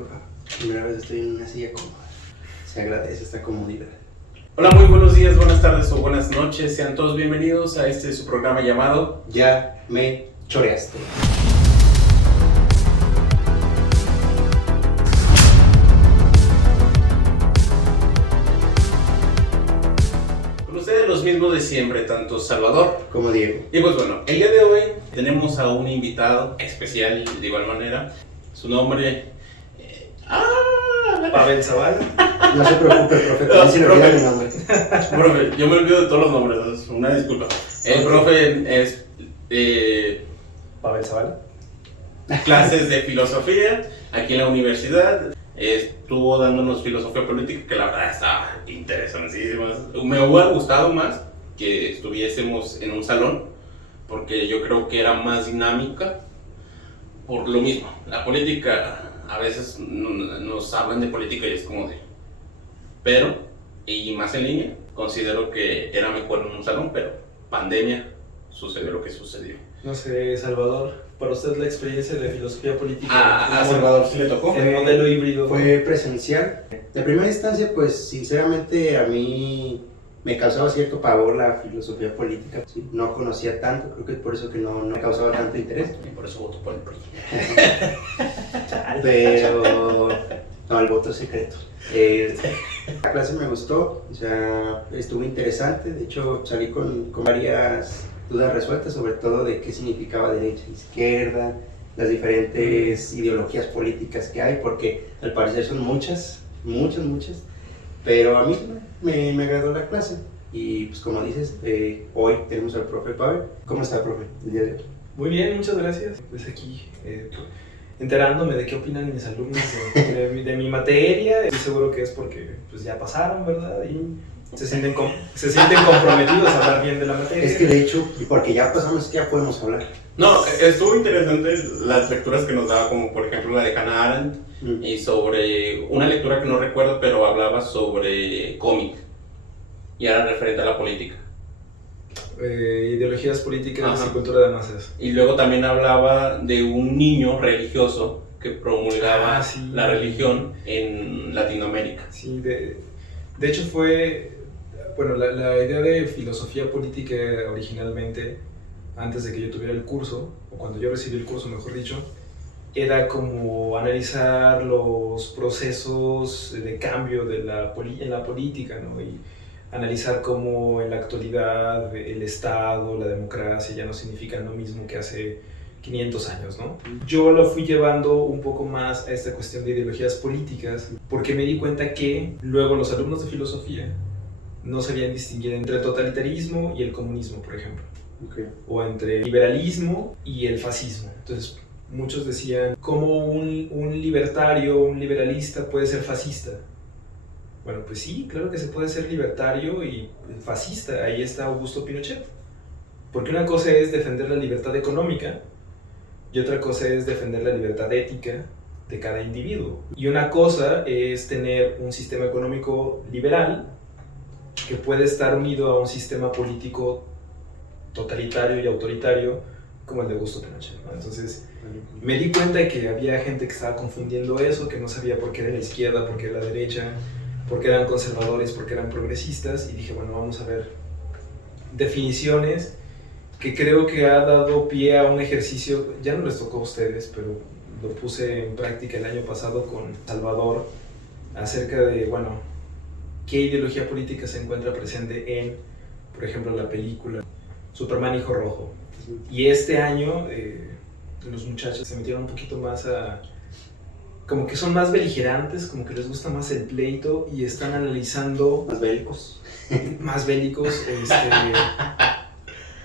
Rafa. Primera vez estoy en una silla cómoda. Se agradece esta comodidad. Hola, muy buenos días, buenas tardes o buenas noches. Sean todos bienvenidos a su programa llamado Ya me choreaste. Con ustedes los mismos de siempre, tanto Salvador Como Diego. y pues bueno, el día de hoy tenemos a un invitado especial de igual manera. Su nombre... Pavel Zavala. No se preocupe, profe, también se le olvida mi nombre. Profe, yo me olvido de todos los nombres, una disculpa. El profe es Pavel Zavala. clases de filosofía aquí en la universidad. Estuvo dándonos filosofía política, que la verdad está interesantísima. Me hubiera gustado más que estuviésemos en un salón, porque yo creo que era más dinámica. Por lo mismo, la política, a veces nos hablan de política y es como de... Pero, y más en línea, considero que era mejor en un salón, pero pandemia, sucedió lo que sucedió. No sé, Salvador, para usted la experiencia de filosofía política. A Salvador sí le tocó. El modelo híbrido. Fue presencial. De primera instancia, pues sinceramente a mí me causaba cierto pavor la filosofía política. ¿Sí? No conocía tanto, creo que es por eso que no me causaba tanto interés. Y por eso voto por el PRI. Pero no, el voto es secreto. La clase me gustó, o sea, estuvo interesante. De hecho, salí con varias dudas resueltas, sobre todo de qué significaba derecha e izquierda, las diferentes ideologías políticas que hay, porque al parecer son muchas, pero a mí me agradó la clase. Y pues como dices, hoy tenemos al profe Pavel. ¿Cómo está, profe, el día de hoy? Muy bien, muchas gracias. Pues aquí, enterándome de qué opinan mis alumnos de mi materia. Estoy seguro que es porque pues, ya pasaron, ¿verdad? Y se sienten comprometidos a hablar bien de la materia. Es que de hecho, porque ya pasamos, es que ya podemos hablar. No, estuvo interesante las lecturas que nos daba, como por ejemplo la de Hannah Arendt, y sobre una lectura que no recuerdo, pero hablaba sobre cómic, y era referente a la política. Ideologías políticas Ajá. y cultura de masas. Y luego también hablaba de un niño religioso que promulgaba sí. la religión en Latinoamérica. Sí, de hecho fue, bueno, la idea de filosofía política originalmente, antes de que yo tuviera el curso, o cuando yo recibí el curso, mejor dicho, era como analizar los procesos de cambio en la política, ¿no? Y analizar cómo en la actualidad el Estado, la democracia ya no significan lo mismo que hace 500 años, ¿no? Yo lo fui llevando un poco más a esta cuestión de ideologías políticas porque me di cuenta que luego los alumnos de filosofía no sabían distinguir entre el totalitarismo y el comunismo, por ejemplo. Okay. O entre el liberalismo y el fascismo. Entonces muchos decían, ¿cómo un libertario, un liberalista puede ser fascista? Bueno, pues sí, claro que se puede ser libertario y fascista. Ahí está Augusto Pinochet. Porque una cosa es defender la libertad económica y otra cosa es defender la libertad ética de cada individuo. Y una cosa es tener un sistema económico liberal que puede estar unido a un sistema político totalitario y autoritario como el de Augusto Pinochet, ¿no? Entonces me di cuenta de que había gente que estaba confundiendo eso, que no sabía por qué era la izquierda, por qué era la derecha, por qué eran conservadores, por qué eran progresistas, y dije, bueno, vamos a ver definiciones que creo que ha dado pie a un ejercicio, ya no les tocó a ustedes, pero lo puse en práctica el año pasado con Salvador, acerca de, bueno, qué ideología política se encuentra presente en, por ejemplo, la película Superman Hijo Rojo. Y este año los muchachos se metieron un poquito más a... como que son más beligerantes, como que les gusta más el pleito y están analizando... Más bélicos. Más bélicos,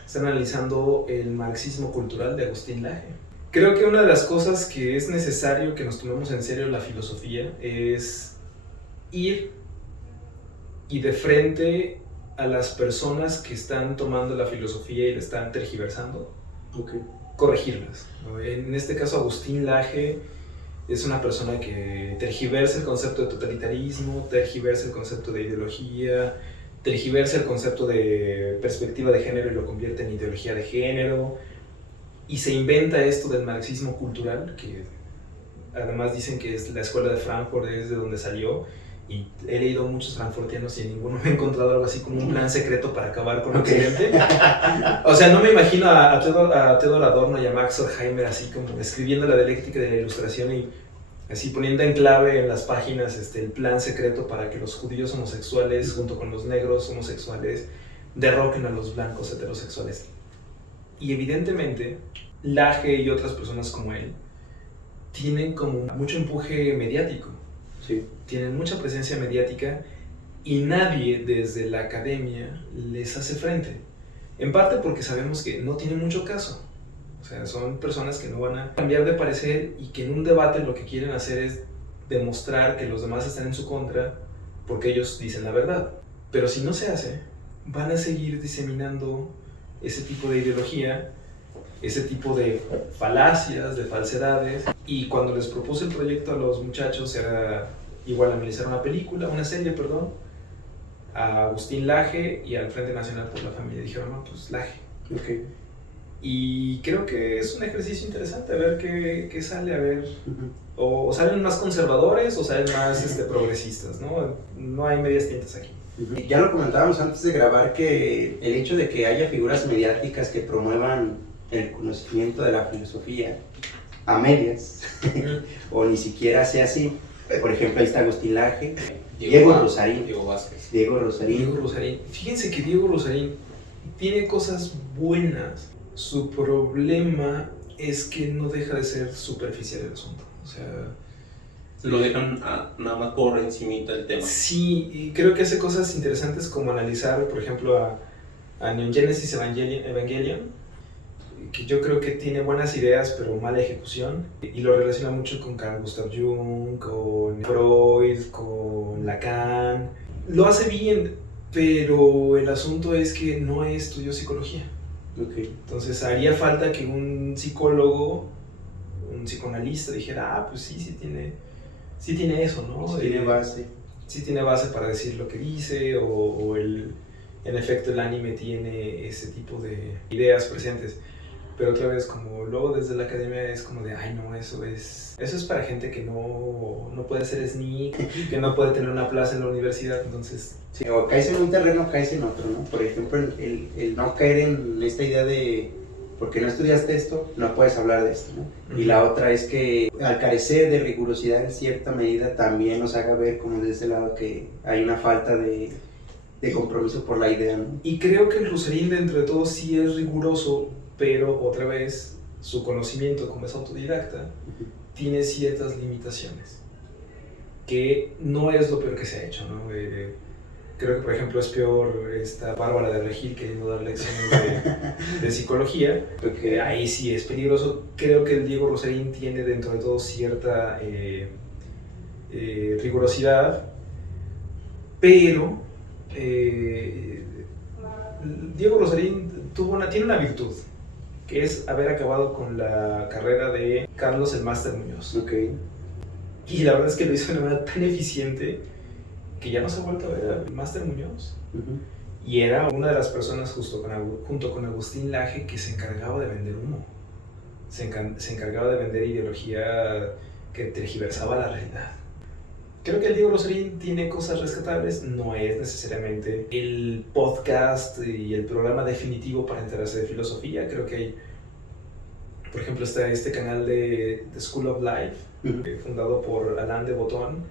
están analizando el marxismo cultural de Agustín Laje. Creo que una de las cosas que es necesario que nos tomemos en serio la filosofía es ir y de frente a las personas que están tomando la filosofía y la están tergiversando, Okay. corregirlas, ¿no? En este caso Agustín Laje es una persona que tergiversa el concepto de totalitarismo, tergiversa el concepto de ideología, tergiversa el concepto de perspectiva de género y lo convierte en ideología de género, y se inventa esto del marxismo cultural, que además dicen que es la escuela de Frankfurt, es de donde salió, y he leído muchos frankfurtianos y en ninguno me he encontrado algo así como un plan secreto para acabar con Occidente. O sea, no me imagino a Theodor Adorno y a Max Horkheimer así como escribiendo la dialéctica de la ilustración y así poniendo en clave en las páginas el plan secreto para que los judíos homosexuales junto con los negros homosexuales derroquen a los blancos heterosexuales. Y evidentemente Lage y otras personas como él tienen como mucho empuje mediático. Sí. Tienen mucha presencia mediática y nadie desde la academia les hace frente. En parte porque sabemos que no tiene mucho caso. O sea, son personas que no van a cambiar de parecer y que en un debate lo que quieren hacer es demostrar que los demás están en su contra porque ellos dicen la verdad. Pero si no se hace, van a seguir diseminando ese tipo de ideología, ese tipo de falacias, de falsedades. Y cuando les propuse el proyecto a los muchachos era igual analizar una serie, a Agustín Lage y al Frente Nacional por la Familia. Dijeron, no, pues Lage. Okay. Y creo que es un ejercicio interesante, a ver qué sale, a ver, o salen más conservadores o salen más progresistas, ¿no? No hay medias tintas aquí. Ya lo comentábamos antes de grabar que el hecho de que haya figuras mediáticas que promuevan el conocimiento de la filosofía a medias o ni siquiera sea así. Por ejemplo, ahí está Agustín Lage, Diego Rusarín. Diego Rusarín. Fíjense que Diego Rusarín tiene cosas buenas. Su problema es que no deja de ser superficial el asunto. O sea, lo dejan nada más por encimita el tema. Sí, y creo que hace cosas interesantes como analizar, por ejemplo, a Neon Genesis Evangelion, que yo creo que tiene buenas ideas pero mala ejecución, y lo relaciona mucho con Carl Gustav Jung, con Freud, con Lacan. Lo hace bien, pero el asunto es que no estudió psicología. Okay. Entonces haría falta que un psicólogo, un psicoanalista dijera, pues sí tiene eso, ¿no? Sí tiene base. Sí tiene base para decir lo que dice, o en efecto el anime tiene ese tipo de ideas presentes. Pero otra vez, como luego desde la academia es como de, ay no, eso es para gente que no puede ser SNCC, que no puede tener una plaza en la universidad, entonces... Sí, o caes en un terreno o caes en otro, ¿no? Por ejemplo, el no caer en esta idea de, porque no estudiaste esto, no puedes hablar de esto, ¿no? Y la otra es que al carecer de rigurosidad en cierta medida también nos haga ver como de ese lado que hay una falta de compromiso por la idea, ¿no? Y creo que el Rusarín dentro de todo sí es riguroso, pero otra vez su conocimiento como es autodidacta tiene ciertas limitaciones, que no es lo peor que se ha hecho, ¿no? Creo que por ejemplo es peor esta Bárbara de Regil queriendo dar lecciones de psicología, porque ahí sí es peligroso. Creo que el Diego Rusarín tiene dentro de todo cierta rigurosidad, pero Diego Rusarín tiene una virtud, que es haber acabado con la carrera de Carlos el Máster Muñoz. Okay. Y la verdad es que lo hizo de una manera tan eficiente que ya no se ha vuelto a ver al Máster Muñoz. Y era una de las personas junto con Agustín Lage que se encargaba de vender humo. Se encargaba de vender ideología que tergiversaba la realidad. Creo que el Diego Rusarín tiene cosas rescatables, no es necesariamente el podcast y el programa definitivo para enterarse de filosofía. Creo que hay, por ejemplo, está este canal de The School of Life, fundado por Alain de Botton,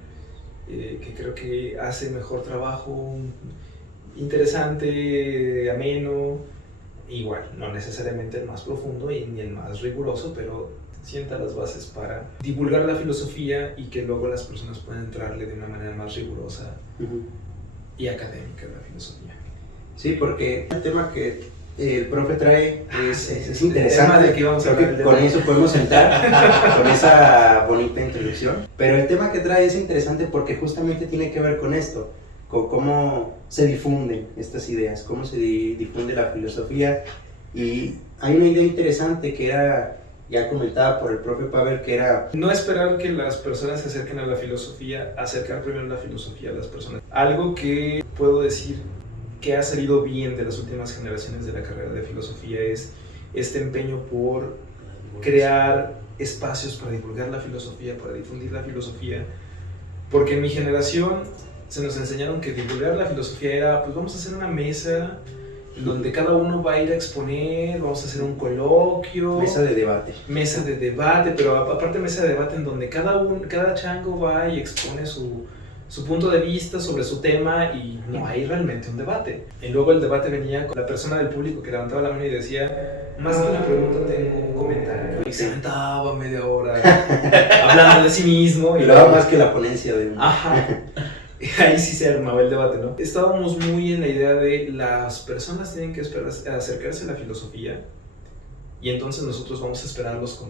que creo que hace mejor trabajo, interesante, ameno, igual, no necesariamente el más profundo ni el más riguroso, pero sienta las bases para divulgar la filosofía y que luego las personas puedan entrarle de una manera más rigurosa y académica de la filosofía. Sí, porque el tema que el profe trae es interesante. El tema del que vamos a hablar, con eso podemos entrar, con esa bonita introducción. Pero el tema que trae es interesante porque justamente tiene que ver con esto, con cómo se difunden estas ideas, cómo se difunde la filosofía. Y hay una idea interesante que era ya comentada por el propio Pavel, que era... No esperar que las personas se acerquen a la filosofía, acercar primero la filosofía a las personas. Algo que puedo decir que ha salido bien de las últimas generaciones de la carrera de filosofía es este empeño por crear espacios para divulgar la filosofía, para difundir la filosofía, porque en mi generación se nos enseñaron que divulgar la filosofía era, pues vamos a hacer una mesa donde cada uno va a ir a exponer, vamos a hacer un coloquio. Mesa de debate. Mesa de debate, pero aparte mesa de debate en donde cada chango va y expone su punto de vista sobre su tema y no hay realmente un debate. Y luego el debate venía con la persona del público que levantaba la mano y decía, más que una pregunta tengo un comentario. Y se sentaba media hora hablando de sí mismo. Y luego más que la ponencia de... Ajá. Ahí sí se armaba el debate, ¿no? Estábamos muy en la idea de las personas tienen que acercarse a la filosofía y entonces nosotros vamos a esperarlos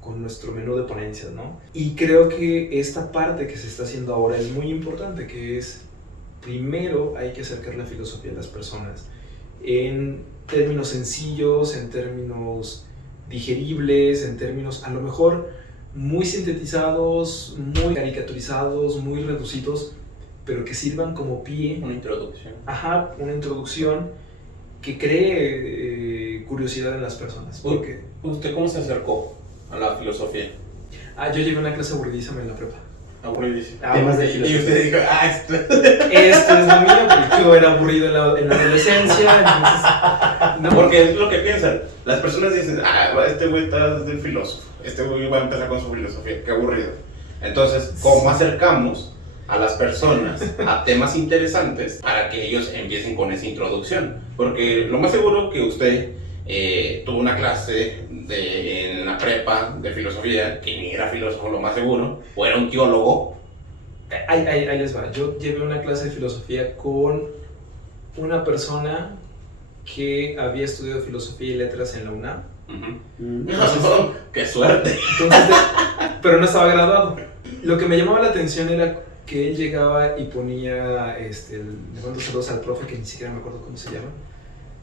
con nuestro menú de ponencias, ¿no? Y creo que esta parte que se está haciendo ahora es muy importante, que es, primero hay que acercar la filosofía a las personas en términos sencillos, en términos digeribles, en términos a lo mejor muy sintetizados, muy caricaturizados, muy reducidos, pero que sirvan como pie. Una introducción. Ajá, una introducción que cree curiosidad en las personas. Porque... ¿Usted cómo se acercó a la filosofía? Yo llevé una clase aburridísima en la prepa. Aburridísimo. Temas de Y filosofía. usted dijo, esto. Esto es lo mío, porque yo era aburrido en la adolescencia, entonces... Porque es lo que piensan. Las personas dicen, este güey está de filósofo. Este güey va a empezar con su filosofía. Qué aburrido. Entonces, ¿cómo acercamos a las personas a temas interesantes para que ellos empiecen con esa introducción? Porque lo más seguro que usted tuvo una clase en la prepa de filosofía, que ni era filósofo lo más seguro, o era un teólogo. Ahí les va. Yo llevé una clase de filosofía con una persona que había estudiado filosofía y letras en la UNAM. Uh-huh. ¡Qué suerte! Entonces, pero no estaba graduado. Lo que me llamaba la atención era que él llegaba y ponía, le mando saludos al profe, que ni siquiera me acuerdo cómo se llama,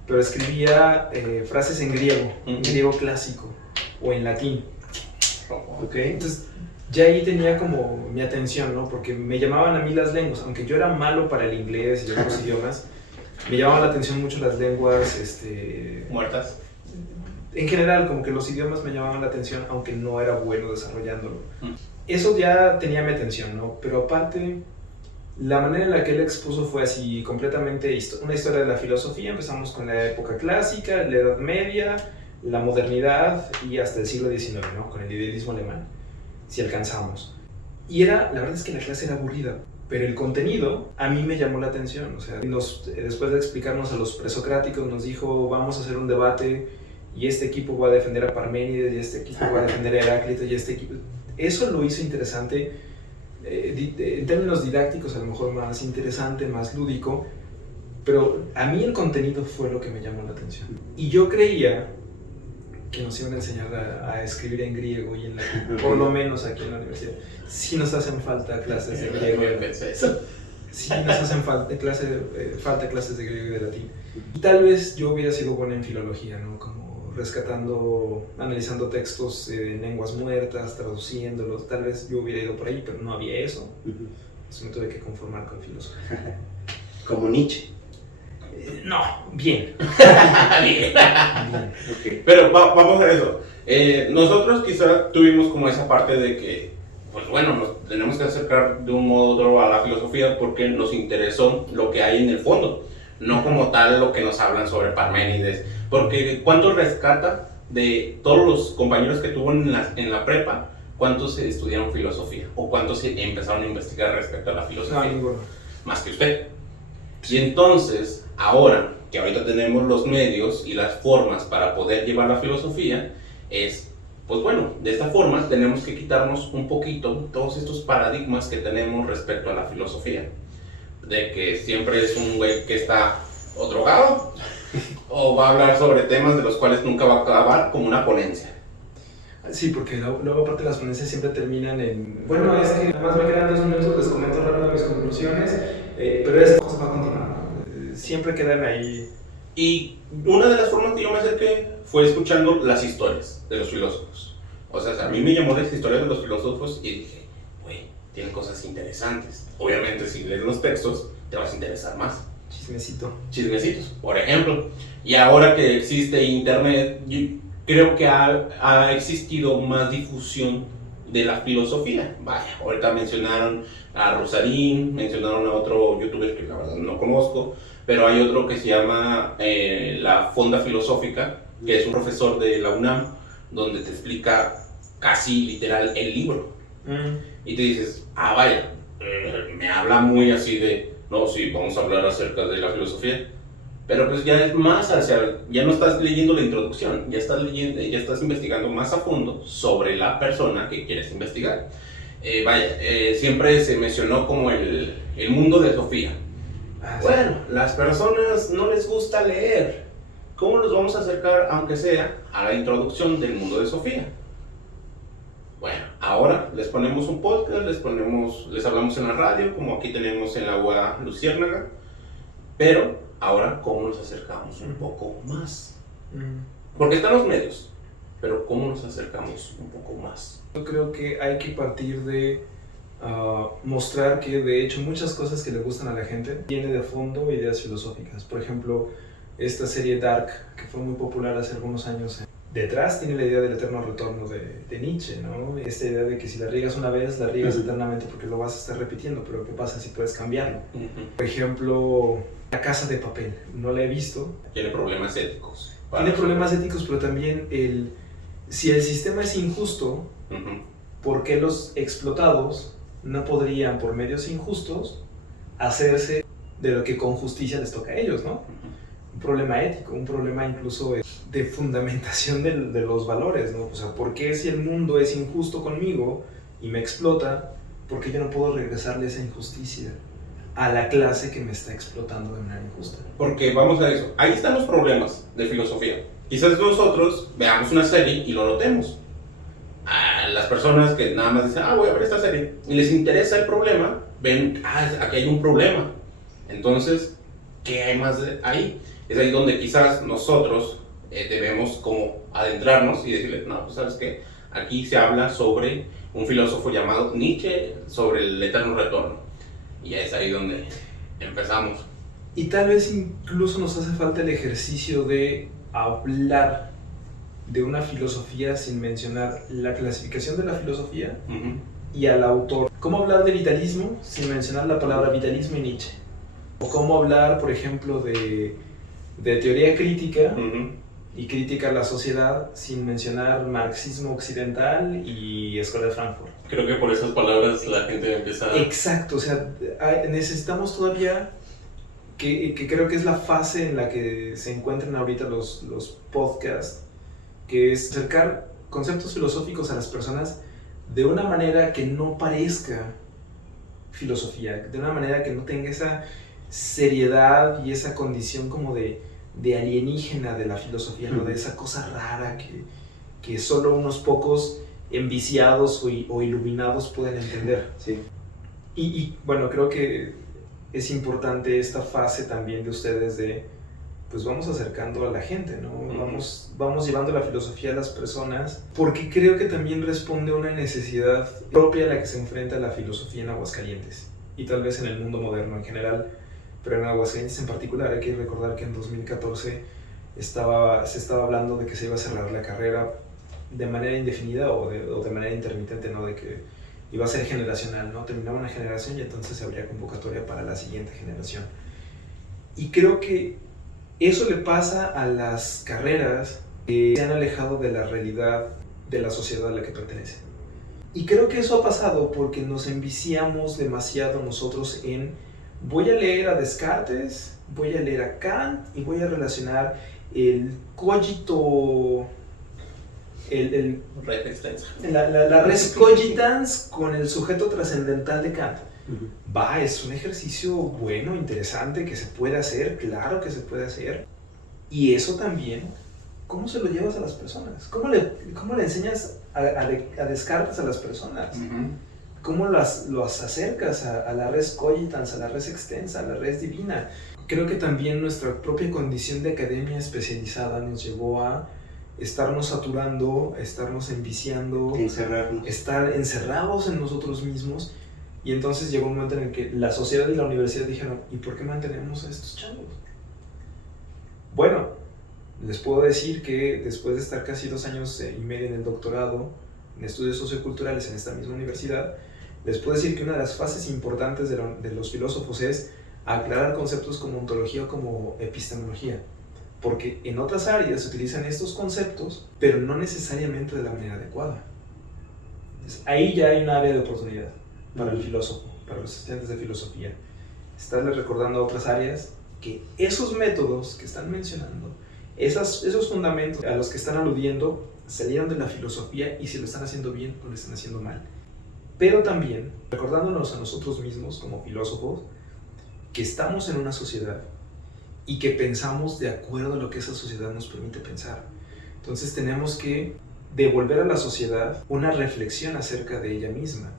pero escribía frases en griego clásico, o en latín. Okay. Entonces, ya ahí tenía como mi atención, ¿no? Porque me llamaban a mí las lenguas, aunque yo era malo para el inglés y otros idiomas, me llamaban la atención mucho las lenguas, muertas. En general, como que los idiomas me llamaban la atención, aunque no era bueno desarrollándolo. Eso ya tenía mi atención, ¿no? Pero aparte, la manera en la que él expuso fue así, completamente una historia de la filosofía. Empezamos con la época clásica, la Edad Media, la modernidad y hasta el siglo XIX, ¿no? Con el idealismo alemán, si alcanzamos. Y la verdad es que la clase era aburrida, pero el contenido a mí me llamó la atención. O sea, después de explicarnos a los presocráticos, nos dijo, vamos a hacer un debate y este equipo va a defender a Parménides y este equipo va a defender a Heráclito y este equipo... Eso lo hizo interesante, en términos didácticos a lo mejor más interesante, más lúdico, pero a mí el contenido fue lo que me llamó la atención. Y yo creía que nos iban a enseñar a escribir en griego y en latín, por lo menos aquí en la universidad. Sí nos hacen falta clases de griego. Sí nos hacen falta clases de griego y de latín. Y tal vez yo hubiera sido bueno en filología, ¿no? Como analizando textos en lenguas muertas, traduciéndolos. Tal vez yo hubiera ido por ahí, pero no había eso. Entonces me tuve que conformar con filosofía. Como Nietzsche. No, bien. Bien. Okay. Pero vamos a eso. Nosotros quizá tuvimos como esa parte de que, pues bueno, nos tenemos que acercar de un modo u otro a la filosofía porque nos interesó lo que hay en el fondo, no como tal lo que nos hablan sobre Parménides. Porque ¿cuánto rescata de todos los compañeros que tuvo en la prepa? ¿Cuántos estudiaron filosofía? ¿O cuántos empezaron a investigar respecto a la filosofía? No, ninguno. Más que usted. Y entonces, ahora que ahorita tenemos los medios y las formas para poder llevar la filosofía, pues bueno, de esta forma tenemos que quitarnos un poquito todos estos paradigmas que tenemos respecto a la filosofía. De que siempre es un güey que está o drogado, o va a hablar sobre temas de los cuales nunca va a acabar, como una ponencia. Sí, porque luego aparte las ponencias siempre terminan en... Bueno, es que además me quedan 2 minutos, les comento rápido mis conclusiones, pero esta cosa va a continuar. Siempre quedan ahí. Y una de las formas que yo me acerqué fue escuchando las historias de los filósofos. O sea, a mí me llamó las historias de los filósofos y dije, güey, tienen cosas interesantes. Obviamente, si lees los textos, te vas a interesar más. Chismecito. Chismecitos, por ejemplo. Y ahora que existe internet, creo que ha existido más difusión de la filosofía. Vaya, ahorita mencionaron a Rosarín, mencionaron a otro youtuber que la verdad no conozco, pero hay otro que se llama La Fonda Filosófica, que es un profesor de la UNAM, donde te explica casi literal el libro. Y te dices, vaya, me habla muy así de, no, sí, vamos a hablar acerca de la filosofía. Pero pues ya es más ya no estás leyendo la introducción, ya estás investigando más a fondo sobre la persona que quieres investigar. Siempre se mencionó como el mundo de Sofía. Bueno, las personas no les gusta leer. ¿Cómo nos vamos a acercar, aunque sea, a la introducción del mundo de Sofía? Bueno, ahora les ponemos un podcast, les hablamos en la radio, como aquí tenemos en la UA Luciérnaga, pero ahora, ¿cómo nos acercamos un poco más? Porque están los medios, pero ¿cómo nos acercamos un poco más? Yo creo que hay que partir de mostrar que, de hecho, muchas cosas que le gustan a la gente tiene de fondo ideas filosóficas. Por ejemplo, esta serie Dark, que fue muy popular hace algunos años, detrás tiene la idea del eterno retorno de Nietzsche, ¿no? Esta idea de que si la riegas una vez, la riegas eternamente porque lo vas a estar repitiendo, pero ¿qué pasa si puedes cambiarlo? Por ejemplo, La Casa de Papel, no la he visto. Tiene problemas éticos. Tiene problemas éticos, pero también si el sistema es injusto, ¿por qué los explotados no podrían, por medios injustos, hacerse de lo que con justicia les toca a ellos, ¿no? Un problema ético, un problema incluso de fundamentación de los valores, ¿no? O sea, ¿por qué si el mundo es injusto conmigo y me explota, por qué yo no puedo regresarle esa injusticia a la clase que me está explotando de manera injusta? Porque vamos a eso, ahí están los problemas de filosofía. Quizás nosotros veamos una serie y lo notemos. A las personas que nada más dicen, voy a ver esta serie, y les interesa el problema, ven, aquí hay un problema. Entonces, ¿qué hay más ahí? Es ahí donde quizás nosotros debemos como adentrarnos y decirle, no, pues sabes qué, aquí se habla sobre un filósofo llamado Nietzsche, sobre el eterno retorno. Y es ahí donde empezamos. Y tal vez incluso nos hace falta el ejercicio de hablar de una filosofía sin mencionar la clasificación de la filosofía y al autor. ¿Cómo hablar de vitalismo sin mencionar la palabra vitalismo y Nietzsche? O cómo hablar, por ejemplo, de teoría crítica y crítica a la sociedad sin mencionar marxismo occidental y escuela de Frankfurt. Creo que por esas palabras la gente empieza a... Exacto, o sea, necesitamos todavía, que creo que es la fase en la que se encuentran ahorita los podcasts, que es acercar conceptos filosóficos a las personas de una manera que no parezca filosofía, de una manera que no tenga esa seriedad y esa condición como de alienígena de la filosofía, ¿no? De esa cosa rara que solo unos pocos enviciados o iluminados pueden entender. Sí. Y bueno, creo que es importante esta fase también de ustedes de, pues vamos acercando a la gente, ¿no? Vamos llevando la filosofía a las personas, porque creo que también responde a una necesidad propia a la que se enfrenta la filosofía en Aguascalientes, y tal vez en el mundo moderno en general, pero en Aguascalientes en particular. Hay que recordar que en 2014 se estaba hablando de que se iba a cerrar la carrera de manera indefinida o de manera intermitente, ¿no? De que iba a ser generacional, ¿no? Terminaba una generación y entonces habría convocatoria para la siguiente generación. Y creo que eso le pasa a las carreras que se han alejado de la realidad de la sociedad a la que pertenecen. Y creo que eso ha pasado porque nos enviciamos demasiado nosotros en voy a leer a Descartes, voy a leer a Kant y voy a relacionar el cogito, la res cogitans con el sujeto trascendental de Kant. Es un ejercicio bueno, interesante, que se puede hacer, claro que se puede hacer. Y eso también, ¿cómo se lo llevas a las personas? ¿Cómo le enseñas a Descartes a las personas? ¿Cómo los acercas a la res cogitans, a la res extensa, a la res divina? Creo que también nuestra propia condición de academia especializada nos llevó a estarnos saturando, a estarnos enviciando, estar encerrados en nosotros mismos. Y entonces llegó un momento en el que la sociedad y la universidad dijeron, ¿y por qué mantenemos a estos chavos? Bueno, Les puedo decir que después de estar casi 2 años y medio en el doctorado en estudios socioculturales en esta misma universidad, les puedo decir que una de las fases importantes de los filósofos es aclarar conceptos como ontología o como epistemología, porque en otras áreas se utilizan estos conceptos, pero no necesariamente de la manera adecuada. Entonces, ahí ya hay un área de oportunidad para el filósofo, para los estudiantes de filosofía. Estarles recordando a otras áreas que esos métodos que están mencionando, esos fundamentos a los que están aludiendo, salieron de la filosofía y si lo están haciendo bien o lo están haciendo mal. Pero también recordándonos a nosotros mismos como filósofos que estamos en una sociedad y que pensamos de acuerdo a lo que esa sociedad nos permite pensar. Entonces tenemos que devolver a la sociedad una reflexión acerca de ella misma,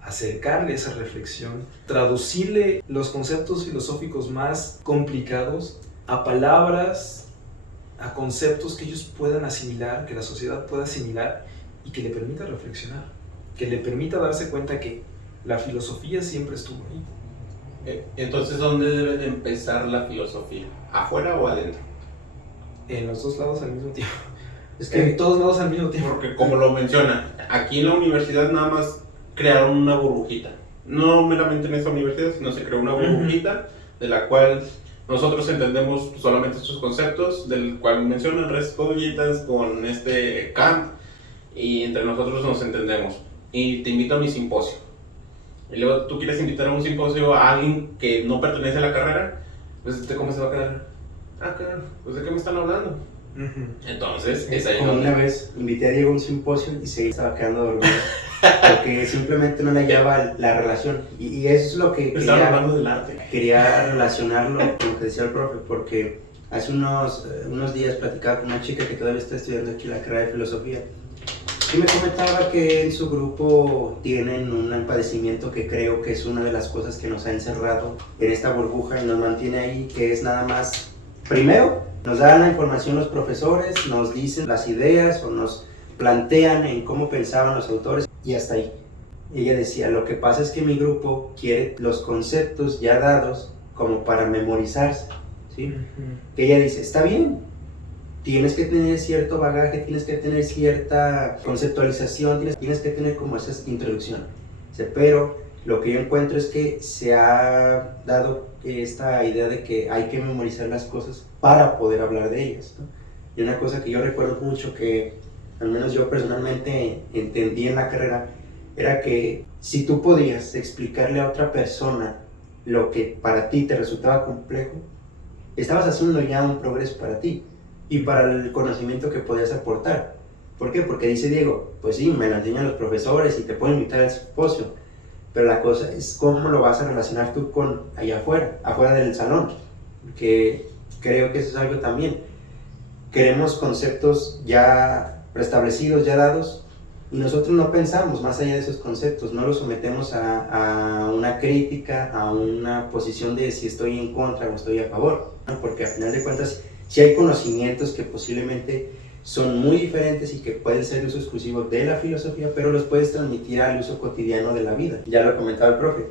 acercarle esa reflexión, traducirle los conceptos filosóficos más complicados a palabras, a conceptos que ellos puedan asimilar, que la sociedad pueda asimilar y que le permita reflexionar, que le permita darse cuenta que la filosofía siempre estuvo ahí. Entonces, ¿dónde debe de empezar la filosofía? ¿Afuera o adentro? En los dos lados al mismo tiempo. Es que En todos lados al mismo tiempo. Porque como lo menciona, aquí en la universidad nada más crearon una burbujita. No meramente en esta universidad, sino se creó una burbujita de la cual nosotros entendemos solamente estos conceptos, del cual mencionan Rescollitas con Kant, y entre nosotros nos entendemos. Y te invito a mi simposio. Y luego tú quieres invitar a un simposio a alguien que no pertenece a la carrera, pues ¿cómo se va a quedar? Ah, claro, pues ¿de qué me están hablando? Entonces, es ahí como donde... una vez invité a Diego a un simposio y se estaba quedando dormido porque simplemente no le hallaba la relación y eso es lo que Estaba hablando del arte. quería relacionarlo con lo que decía el profe, porque hace unos días platicaba con una chica que todavía está estudiando aquí la carrera de filosofía y me comentaba que en su grupo tienen un padecimiento que creo que es una de las cosas que nos ha encerrado en esta burbuja y nos mantiene ahí, que es nada más, primero, nos dan la información los profesores, nos dicen las ideas o nos plantean en cómo pensaban los autores y hasta ahí. Ella decía, lo que pasa es que mi grupo quiere los conceptos ya dados como para memorizarse, ¿sí? Que ella dice, está bien, tienes que tener cierto bagaje, tienes que tener cierta conceptualización, tienes que tener como esa introducción. Dice, pero lo que yo encuentro es que se ha dado esta idea de que hay que memorizar las cosas para poder hablar de ellas, ¿no? Y una cosa que yo recuerdo mucho que al menos yo personalmente entendí en la carrera era que si tú podías explicarle a otra persona lo que para ti te resultaba complejo, estabas haciendo ya un progreso para ti y para el conocimiento que podías aportar. ¿Por qué? Porque dice Diego, pues sí, me lo enseñan los profesores y te pueden invitar al simposio, pero la cosa es cómo lo vas a relacionar tú con allá afuera del salón, que creo que eso es algo también. Queremos conceptos ya preestablecidos, ya dados, y nosotros no pensamos más allá de esos conceptos, no los sometemos a una crítica, a una posición de si estoy en contra o estoy a favor, ¿no? Porque al final de cuentas, si hay conocimientos que posiblemente son muy diferentes y que pueden ser de uso exclusivo de la filosofía, pero los puedes transmitir al uso cotidiano de la vida. Ya lo comentaba el profe,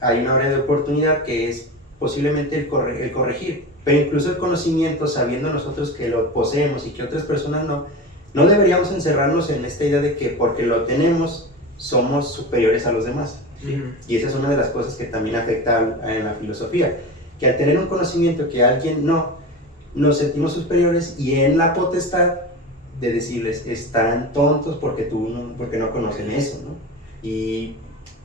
hay una área de oportunidad que es posiblemente el corregir, pero incluso el conocimiento, sabiendo nosotros que lo poseemos y que otras personas no deberíamos encerrarnos en esta idea de que porque lo tenemos somos superiores a los demás, ¿sí? Y esa es una de las cosas que también afecta en la filosofía, que al tener un conocimiento que alguien no, nos sentimos superiores y en la potestad de decirles, están tontos porque no conocen eso, ¿no? Y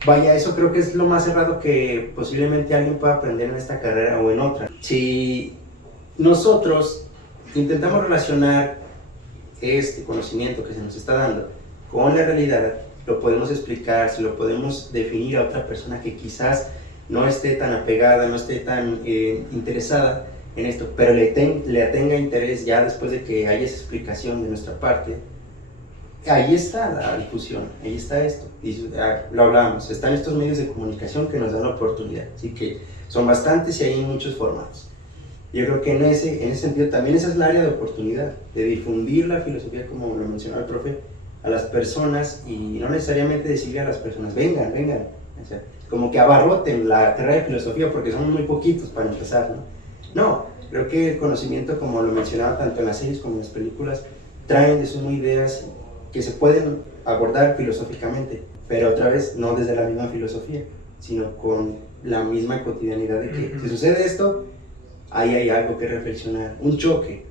vaya, eso creo que es lo más errado que posiblemente alguien pueda aprender en esta carrera o en otra. Si nosotros intentamos relacionar este conocimiento que se nos está dando con la realidad, lo podemos explicar, se lo podemos definir a otra persona que quizás no esté tan apegada, no esté tan interesada en esto, pero le tenga interés ya después de que haya esa explicación de nuestra parte. Ahí está la difusión, ahí está esto, y lo hablábamos, están estos medios de comunicación que nos dan la oportunidad, así que son bastantes y hay muchos formatos. Yo creo que en ese sentido también esa es la área de oportunidad, de difundir la filosofía, como lo mencionaba el profe, a las personas, y no necesariamente decirle a las personas, vengan, o sea, como que abarroten la carrera de filosofía porque son muy poquitos para empezar, ¿no? No, Creo que el conocimiento, como lo mencionaba tanto en las series como en las películas, traen de sumo ideas que se pueden abordar filosóficamente, pero otra vez no desde la misma filosofía, sino con la misma cotidianidad de que si sucede esto, ahí hay algo que reflexionar. Un choque,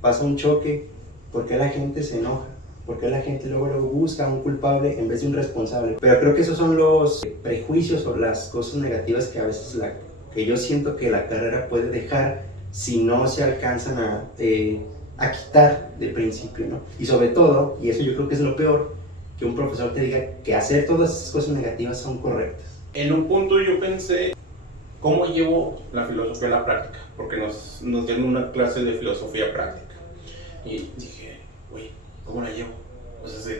pasa un choque, ¿por qué la gente se enoja? ¿Por qué la gente luego busca un culpable en vez de un responsable? Pero creo que esos son los prejuicios o las cosas negativas que a veces que yo siento que la carrera puede dejar si no se alcanzan a quitar de principio, ¿no? Y sobre todo, y eso yo creo que es lo peor, que un profesor te diga que hacer todas esas cosas negativas son correctas. En un punto yo pensé, ¿cómo llevo la filosofía a la práctica? Porque nos dieron una clase de filosofía práctica. Y dije, oye, ¿cómo la llevo? O sea,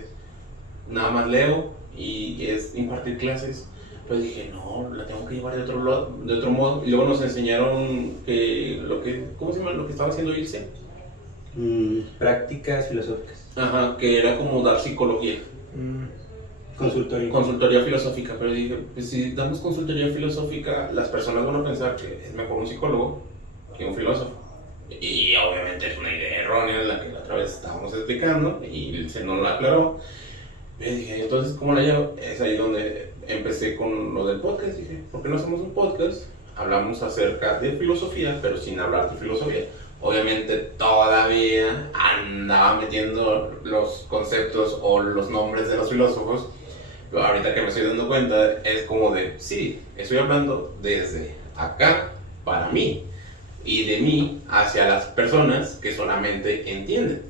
nada más leo y es impartir clases. Pues dije, no, la tengo que llevar de otro modo. Y luego nos enseñaron ¿cómo se llama? Lo que estaba haciendo Ilse. Prácticas filosóficas. Ajá, que era como dar psicología. Consultoría filosófica, pero dije, pues si damos consultoría filosófica, las personas van a pensar que es mejor un psicólogo que un filósofo. Y obviamente es una idea errónea, la que la otra vez estábamos explicando, y se nos la aclaró. Y dije, entonces, ¿cómo la llevo? Es ahí donde empecé con lo del podcast. Dije, ¿por qué no hacemos un podcast? Hablamos acerca de filosofía, pero sin hablar de filosofía. Obviamente todavía andaba metiendo los conceptos o los nombres de los filósofos. Pero ahorita que me estoy dando cuenta, es como de, sí, estoy hablando desde acá para mí y de mí hacia las personas que solamente entienden.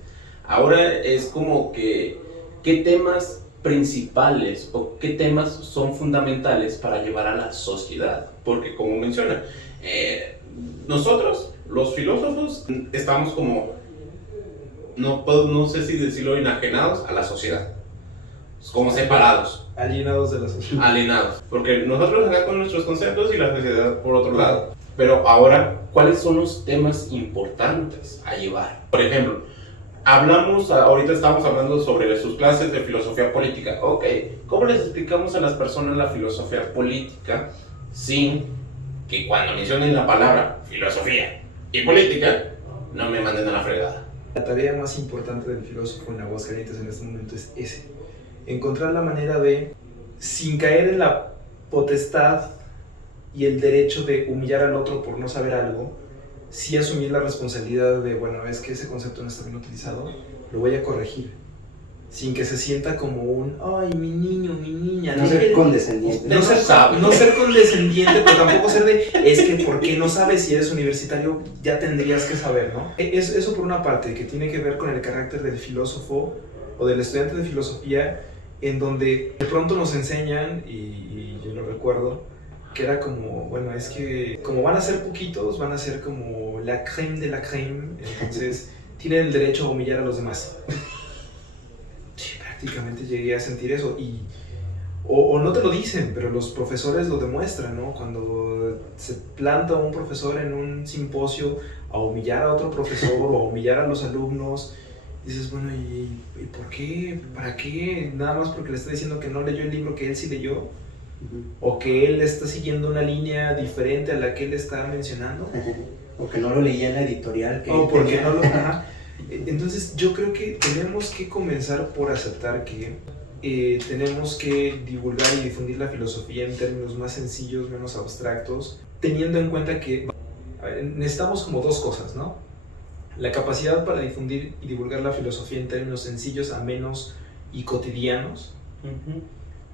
Ahora es como que, ¿qué temas principales o qué temas son fundamentales para llevar a la sociedad? Porque como menciona, nosotros, los filósofos, estamos como, no sé si decirlo, enajenados a la sociedad, como separados. Alienados de la sociedad. Alienados, porque nosotros acá con nuestros conceptos y la sociedad por otro lado. Pero ahora, ¿cuáles son los temas importantes a llevar? Por ejemplo, ahorita estamos hablando sobre sus clases de filosofía política. Ok, ¿cómo les explicamos a las personas la filosofía política sin que cuando mencionen la palabra filosofía y política no me manden a la fregada? La tarea más importante del filósofo en Aguascalientes en este momento es encontrar la manera de, sin caer en la potestad y el derecho de humillar al otro por no saber algo, sí asumir la responsabilidad de, bueno, es que ese concepto no está bien utilizado, lo voy a corregir, sin que se sienta como ay, mi niño, mi niña. No ser condescendiente. No ser condescendiente, pero tampoco ser es que ¿por qué no sabes? Si eres universitario ya tendrías que saber, ¿no? Eso por una parte, que tiene que ver con el carácter del filósofo o del estudiante de filosofía, en donde de pronto nos enseñan, y yo lo recuerdo, que era como, bueno, es que como van a ser poquitos, van a ser como la crème de la crème, entonces tienen el derecho a humillar a los demás. Sí, prácticamente llegué a sentir eso, o no te lo dicen, pero los profesores lo demuestran, ¿no? Cuando se planta un profesor en un simposio a humillar a otro profesor o a humillar a los alumnos, dices, bueno, ¿y por qué? ¿Para qué? Nada más porque le está diciendo que no leyó el libro que él sí leyó, o que él está siguiendo una línea diferente a la que él está mencionando, o que no lo leía en la editorial que o porque no lo... Ajá. Entonces yo creo que tenemos que comenzar por aceptar que tenemos que divulgar y difundir la filosofía en términos más sencillos, menos abstractos, teniendo en cuenta que necesitamos como dos cosas, ¿no? La capacidad para difundir y divulgar la filosofía en términos sencillos, amenos y cotidianos,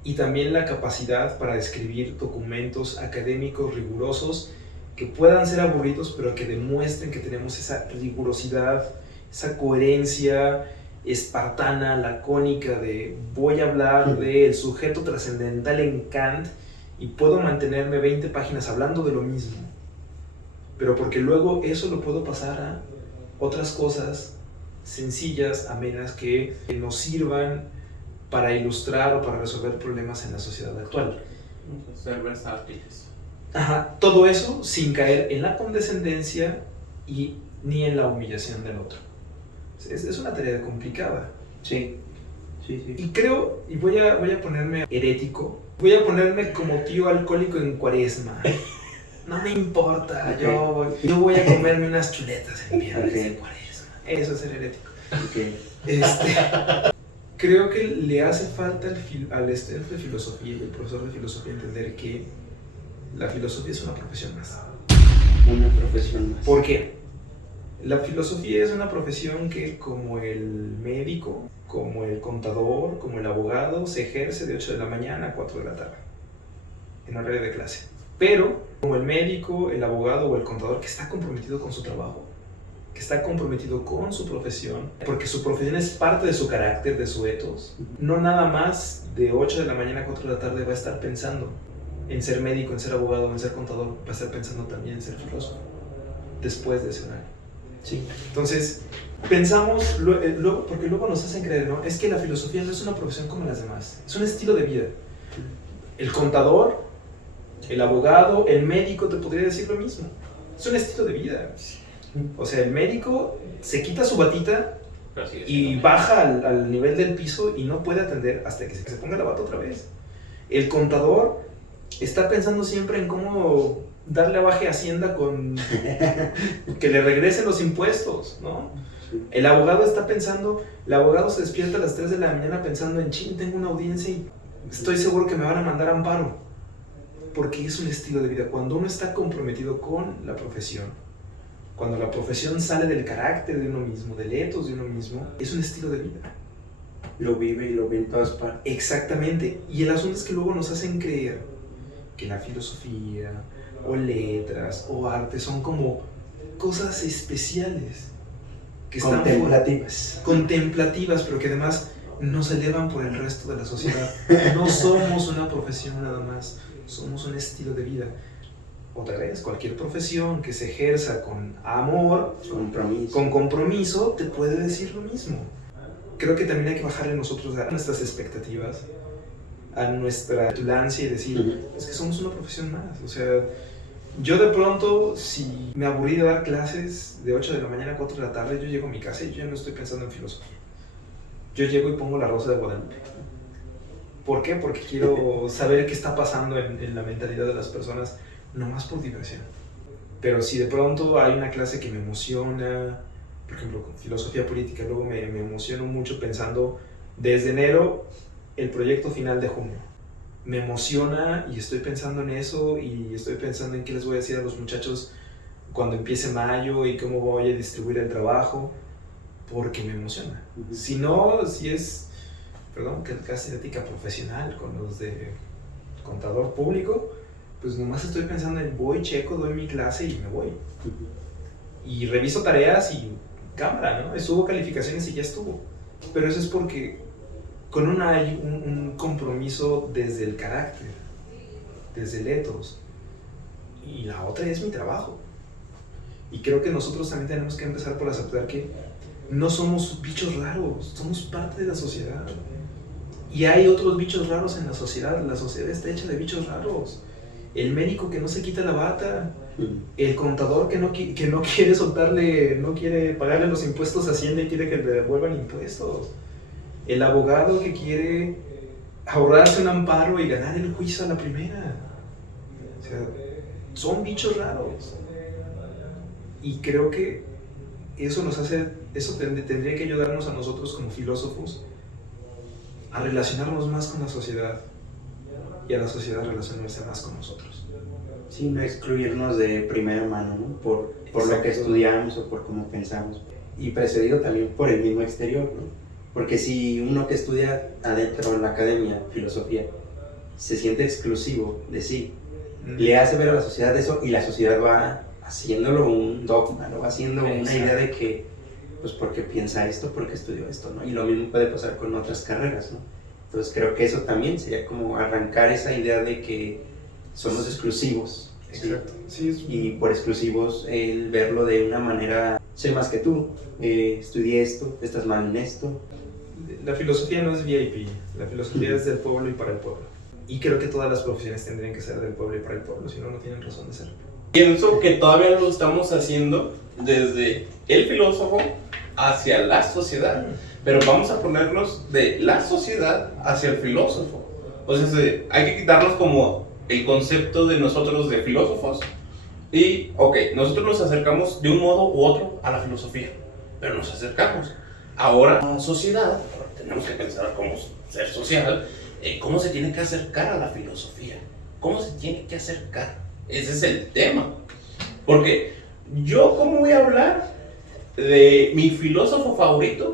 y también la capacidad para escribir documentos académicos rigurosos que puedan ser aburridos, pero que demuestren que tenemos esa rigurosidad, esa coherencia espartana, lacónica, de voy a hablar del sujeto trascendental en Kant y puedo mantenerme 20 páginas hablando de lo mismo, pero porque luego eso lo puedo pasar a otras cosas sencillas, amenas, que nos sirvan para ilustrar o para resolver problemas en la sociedad actual. Ser versátiles. Ajá, todo eso sin caer en la condescendencia ni en la humillación del otro. Es una tarea complicada. Sí. Y creo, y voy a ponerme herético, voy a ponerme como tío alcohólico en Cuaresma. no me importa, yo voy a comerme unas chuletas en viernes de Cuaresma. Eso es ser herético. Creo que le hace falta al estudiante de filosofía y al profesor de filosofía entender que la filosofía es una profesión más. Una profesión más. ¿Por qué? La filosofía es una profesión que, como el médico, como el contador, como el abogado, se ejerce de 8 de la mañana a 4 de la tarde, en horario de clase. Pero, como el médico, el abogado o el contador que está comprometido con su trabajo, que está comprometido con su profesión, porque su profesión es parte de su carácter, de su ethos, no nada más de 8 de la mañana a 4 de la tarde va a estar pensando en ser médico, en ser abogado, en ser contador, va a estar pensando también en ser filósofo, después de ese horario. Sí. Entonces, pensamos, porque luego nos hacen creer, ¿no? Es que la filosofía no es una profesión como las demás, es un estilo de vida. El contador, el abogado, el médico te podría decir lo mismo, es un estilo de vida. O sea, el médico se quita su batita y baja al nivel del piso y no puede atender hasta que se ponga la bata otra vez. El contador está pensando siempre en cómo darle baje a Hacienda con que le regresen los impuestos, ¿no? El abogado está pensando, el abogado se despierta a las 3 de la mañana pensando en chin, tengo una audiencia y estoy seguro que me van a mandar amparo, porque es un estilo de vida. Cuando uno está comprometido con la profesión, cuando la profesión sale del carácter de uno mismo, del ethos de uno mismo, es un estilo de vida. Lo vive y lo ve en todas partes. Exactamente, y el asunto es que luego nos hacen creer que la filosofía o letras o arte son como cosas especiales que contemplativas. Contemplativas, pero que además nos elevan por el resto de la sociedad. No somos una profesión nada más, somos un estilo de vida. Otra vez, cualquier profesión que se ejerza con amor, con compromiso, te puede decir lo mismo. Creo que también hay que bajarle nosotros a nuestras expectativas, a nuestra petulancia y decir, es que somos una profesión más. O sea, yo de pronto, si me aburrí de dar clases de 8 de la mañana a 4 de la tarde, yo llego a mi casa y yo ya no estoy pensando en filosofía. Yo llego y pongo La Rosa de Guadalupe. ¿Por qué? Porque quiero saber qué está pasando en la mentalidad de las personas, no más por diversión. Pero si de pronto hay una clase que me emociona, por ejemplo, con filosofía política, luego me emociono mucho pensando desde enero el proyecto final de junio. Me emociona y estoy pensando en eso y estoy pensando en qué les voy a decir a los muchachos cuando empiece mayo y cómo voy a distribuir el trabajo, porque me emociona. Si no, si es, casi de ética profesional con los de contador público, pues nomás estoy pensando en voy, checo, doy mi clase y me voy. Y reviso tareas y cámara, ¿no? Subo calificaciones y ya estuvo. Pero eso es porque con una hay un compromiso desde el carácter, desde el ethos. Y la otra es mi trabajo. Y creo que nosotros también tenemos que empezar por aceptar que no somos bichos raros, somos parte de la sociedad. Y hay otros bichos raros en la sociedad está hecha de bichos raros. El médico que no se quita la bata, el contador que no quiere soltarle, no quiere pagarle los impuestos a Hacienda y quiere que le devuelvan impuestos, el abogado que quiere ahorrarse un amparo y ganar el juicio a la primera. O sea, son bichos raros. Y creo que eso tendría que ayudarnos a nosotros como filósofos a relacionarnos más con la sociedad y a la sociedad relacionarse más con nosotros. Sí, no excluirnos de primera mano, ¿no? Por lo que estudiamos o por cómo pensamos. Y precedido también por el mismo exterior, ¿no? Porque si uno que estudia adentro en la academia, filosofía, se siente exclusivo de sí, le hace ver a la sociedad eso y la sociedad va haciéndolo un dogma, lo va haciendo una idea de que, pues porque piensa esto, porque estudió esto, ¿no? Y lo mismo puede pasar con otras carreras, ¿no? Entonces creo que eso también sería como arrancar esa idea de que somos exclusivos. Exacto. ¿Sí? Y por exclusivos el verlo de una manera, sé más que tú, estudié esto, estás mal en esto. La filosofía no es VIP, la filosofía es del pueblo y para el pueblo. Y creo que todas las profesiones tendrían que ser del pueblo y para el pueblo, si no, no tienen razón de ser. Pienso que todavía lo estamos haciendo desde el filósofo hacia la sociedad, pero vamos a ponernos de la sociedad hacia el filósofo. O sea, hay que quitarnos como el concepto de nosotros de filósofos Y, ok, nosotros nos acercamos de un modo u otro a la filosofía, pero nos acercamos. Ahora, la sociedad, tenemos que pensar como ser social, cómo se tiene que acercar a la filosofía, cómo se tiene que acercar. Ese es el tema. Porque yo, ¿cómo voy a hablar de mi filósofo favorito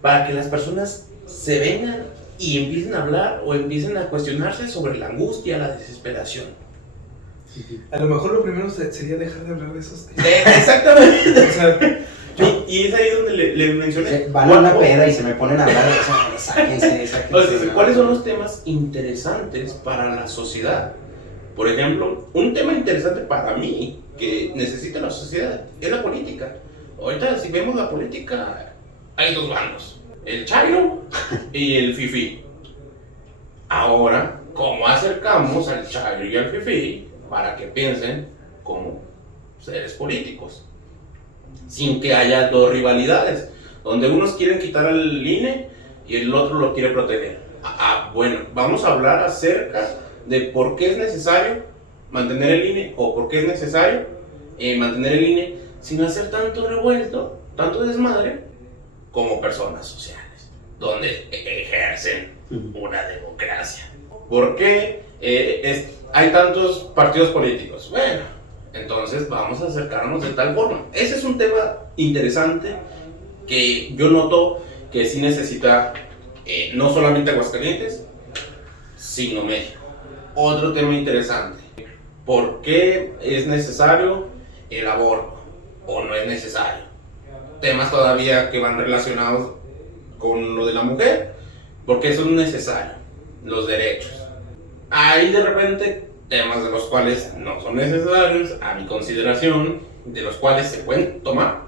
para que las personas se vengan y empiecen a hablar o empiecen a cuestionarse sobre la angustia, la desesperación? A lo mejor lo primero sería dejar de hablar de esos temas. Exactamente. O sea, Y es ahí donde le mencioné. Van a una peda y se me ponen a hablar de eso. Sáquense. O sea, ¿cuáles son los temas interesantes para la sociedad? Por ejemplo, un tema interesante para mí que necesita la sociedad es la política. Ahorita, si vemos la política, hay dos bandos: el chairo y el fifí. Ahora, ¿cómo acercamos al chairo y al fifí para que piensen como seres políticos? Sin que haya dos rivalidades, donde unos quieren quitar al INE y el otro lo quiere proteger. Bueno, vamos a hablar acerca de por qué es necesario mantener el INE o por qué es necesario mantener el INE sin hacer tanto revuelto, tanto desmadre, como personas sociales, donde ejercen una democracia. ¿Por qué hay tantos partidos políticos? Bueno, entonces vamos a acercarnos de tal forma. Ese es un tema interesante que yo noto que sí necesita no solamente Aguascalientes, sino México. Otro tema interesante: ¿por qué es necesario el aborto o no es necesario? Temas todavía que van relacionados con lo de la mujer, porque eso es necesario, los derechos. Hay de repente temas de los cuales no son necesarios, a mi consideración, de los cuales se pueden tomar,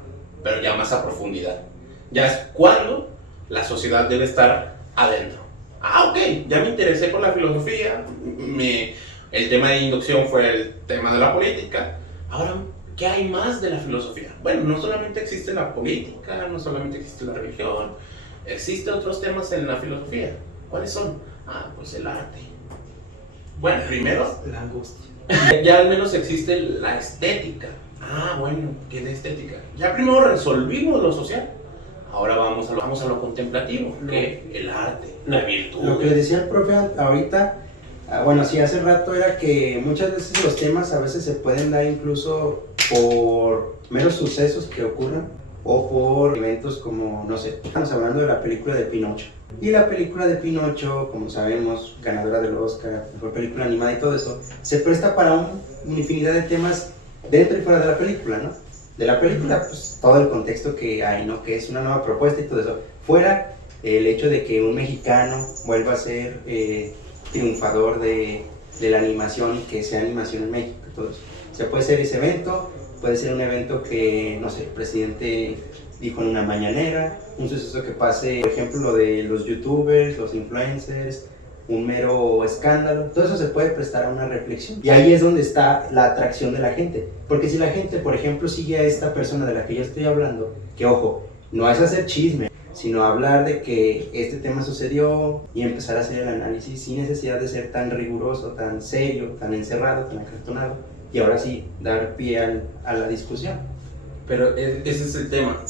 pero ya más a profundidad. Ya es cuando la sociedad debe estar adentro. Ok, ya me interesé por la filosofía, el tema de inducción fue el tema de la política. Ahora, ¿qué hay más de la filosofía? Bueno, no solamente existe la política, no solamente existe la religión, existen otros temas en la filosofía. ¿Cuáles son? Pues el arte. Bueno, primero, la angustia. ya al menos existe la estética. Bueno, ¿qué es la estética? Ya primero resolvimos lo social. Ahora vamos a lo contemplativo, que el arte, la virtud. Lo que le decía el profe ahorita, bueno, sí, hace rato, era que muchas veces los temas a veces se pueden dar incluso por meros sucesos que ocurran o por eventos como, no sé, estamos hablando de la película de Pinocho. Y la película de Pinocho, como sabemos, ganadora del Oscar, mejor película animada y todo eso, se presta para una infinidad de temas dentro y fuera de la película, ¿no? De la película, pues todo el contexto que hay, ¿no? Que es una nueva propuesta y todo eso. Fuera el hecho de que un mexicano vuelva a ser triunfador de la animación y que sea animación en México, todo eso. O sea, puede ser ese evento, puede ser un evento que, no sé, el presidente dijo en una mañanera, un suceso que pase, por ejemplo, lo de los youtubers, los influencers, un mero escándalo. Todo eso se puede prestar a una reflexión. Y ahí es donde está la atracción de la gente. Porque si la gente, por ejemplo, sigue a esta persona de la que yo estoy hablando, que ojo, no es hacer chisme, sino hablar de que este tema sucedió y empezar a hacer el análisis sin necesidad de ser tan riguroso, tan serio, tan encerrado, tan acartonado, y ahora sí, dar pie a la discusión. Pero ese es el tema.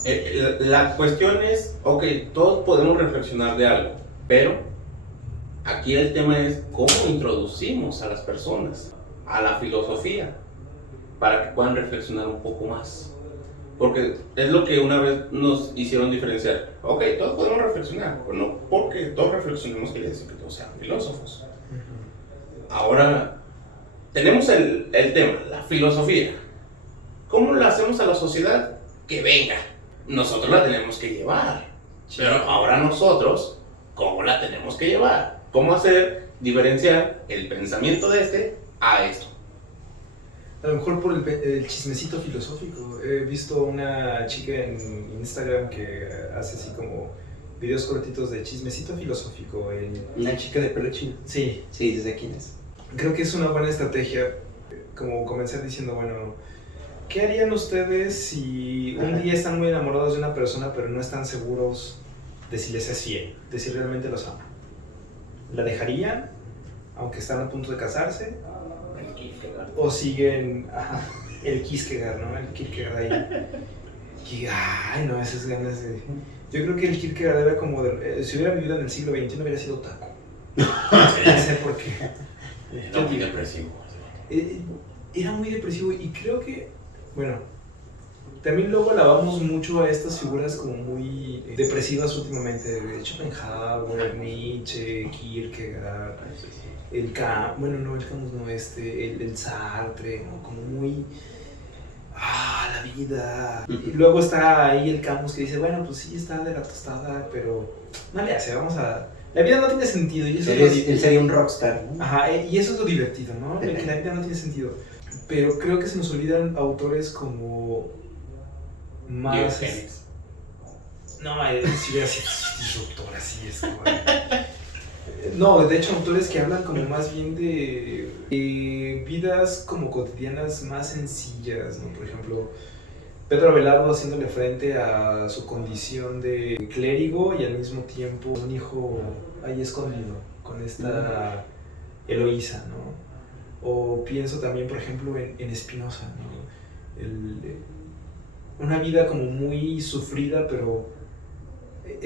La cuestión es, ok, todos podemos reflexionar de algo, pero aquí el tema es cómo introducimos a las personas a la filosofía para que puedan reflexionar un poco más. Porque es lo que una vez nos hicieron diferenciar. Ok, todos podemos reflexionar, pero no porque todos reflexionemos quiere decir que todos sean filósofos. Ahora, tenemos el tema, la filosofía. ¿Cómo la hacemos a la sociedad? Que venga. Nosotros la tenemos que llevar. Pero ahora nosotros, ¿cómo la tenemos que llevar? ¿Cómo hacer diferenciar el pensamiento de este a esto? A lo mejor por el chismecito filosófico. He visto una chica en Instagram que hace así como videos cortitos de chismecito filosófico. Una chica de pelo chino. Sí. Sí, ¿desde quién es? Creo que es una buena estrategia, como comenzar diciendo, bueno, ¿qué harían ustedes si un día están muy enamorados de una persona pero no están seguros de si les es fiel, de si realmente los ama? ¿La dejarían, aunque están a punto de casarse? ¿O siguen el Kierkegaard, ¿no? El Kierkegaard ahí. Y, ay, no, esas ganas de... Yo creo que el Kierkegaard era como si hubiera vivido en el siglo XXI hubiera sido taco. No sé por qué. Era muy depresivo. Era muy depresivo y creo que, bueno, también luego alabamos mucho a estas figuras como muy depresivas últimamente, de Schopenhauer, Nietzsche, Kierkegaard, el Camus, bueno, no, el Camus no, el Sartre, ¿no? Como muy... la vida. Y luego está ahí el Camus que dice, bueno, pues sí, está de la tostada, pero no le hace, vamos a... La vida no tiene sentido. Y eso Él sería un rockstar, ¿no? Ajá, y eso es lo divertido, ¿no? Que la vida no tiene sentido. Pero creo que se nos olvidan autores como más... Diógenes. No, si hubiera sido disruptor, así es. No, de hecho, autores que hablan como más bien de vidas como cotidianas más sencillas, ¿no? Por ejemplo, Pedro Abelardo haciéndole frente a su condición de clérigo y al mismo tiempo un hijo ahí escondido con esta Eloísa, ¿no? O pienso también, por ejemplo, en Spinoza, ¿no? Una vida como muy sufrida, pero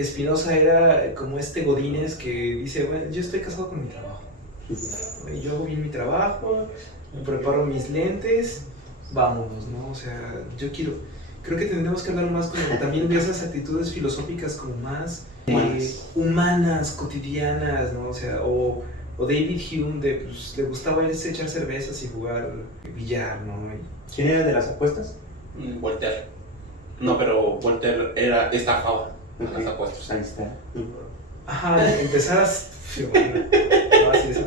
Spinoza era como este Godínez que dice, bueno, yo estoy casado con mi trabajo, y yo hago bien mi trabajo, me preparo mis lentes, vámonos, ¿no? O sea, creo que tendremos que hablar más como también de esas actitudes filosóficas como más humanas, cotidianas, ¿no? O sea, o David Hume, pues, le gustaba irse a echar cervezas y jugar billar, ¿no? ¿Quién era de las apuestas? Voltaire. No, pero Voltaire estafaba las apuestas. Ahí está. Ajá, empezar a... Bueno, así es,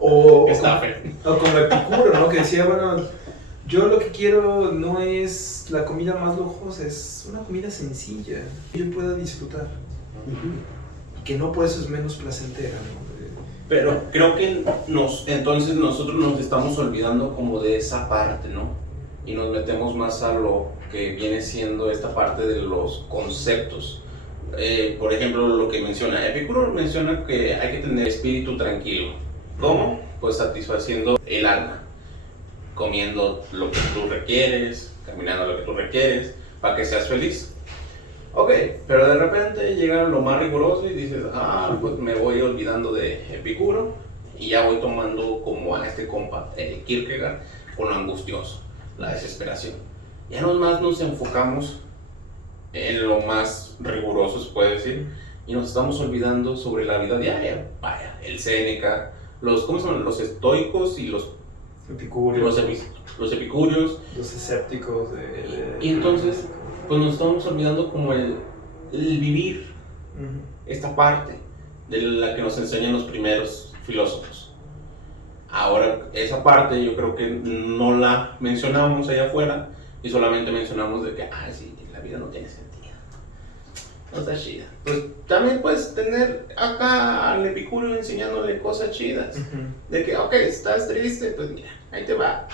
o como Epicuro, ¿no? Que decía, bueno, yo lo que quiero no es la comida más lujosa, es una comida sencilla que yo pueda disfrutar. Que no por eso es menos placentera, ¿no? Pero creo que entonces nosotros nos estamos olvidando como de esa parte, ¿no? Y nos metemos más a lo que viene siendo esta parte de los conceptos. Por ejemplo, lo que menciona Epicuro menciona que hay que tener espíritu tranquilo. ¿Cómo? Pues satisfaciendo el alma, comiendo lo que tú requieres, caminando lo que tú requieres, para que seas feliz. Ok, pero de repente llega lo más riguroso y dices, pues me voy olvidando de Epicuro y ya voy tomando como a este compa, Kierkegaard, con lo angustioso, la desesperación. Ya nomás nos enfocamos en lo más riguroso, se puede decir, y nos estamos olvidando sobre la vida diaria. Vaya, el Séneca, ¿cómo se llaman? Los estoicos y los epicúreos, los escépticos. Y entonces, pues nos estamos olvidando como el vivir esta parte de la que nos enseñan los primeros filósofos. Ahora, esa parte yo creo que no la mencionamos allá afuera y solamente mencionamos de que, sí, la vida no tiene sentido. No está chida. Pues también puedes tener acá al Epicúreo enseñándole cosas chidas. De que, ok, estás triste, pues mira, ahí te va.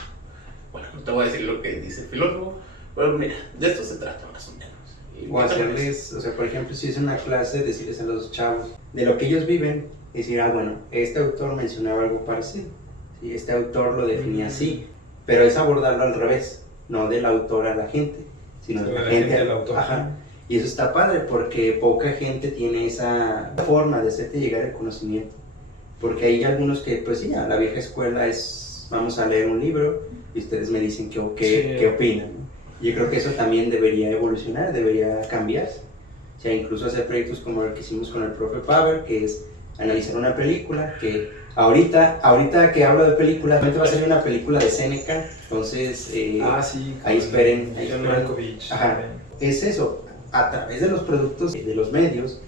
Bueno, no te voy a decir lo que dice el filósofo, pero mira, de esto se trata más o menos. O hacerles, o sea, por ejemplo, si es una clase, decirles a los chavos de lo que ellos viven, decir, bueno, este autor mencionaba algo parecido, ¿sí? Este autor lo definía así, pero es abordarlo al revés, no del autor a la gente, sino de la gente al autor. Ajá. Y eso está padre porque poca gente tiene esa forma de hacerte llegar el conocimiento. Porque hay algunos que, pues sí, a la vieja escuela es, vamos a leer un libro y ustedes me dicen qué opinan, ¿no? Yo creo que eso también debería evolucionar, debería cambiarse. O sea, incluso hacer proyectos como el que hicimos con el profe Pavel, que es analizar una película, que ahorita que hablo de películas, va a salir una película de Séneca, entonces sí, ahí esperen. Ajá, es eso, a través de los productos, de los medios,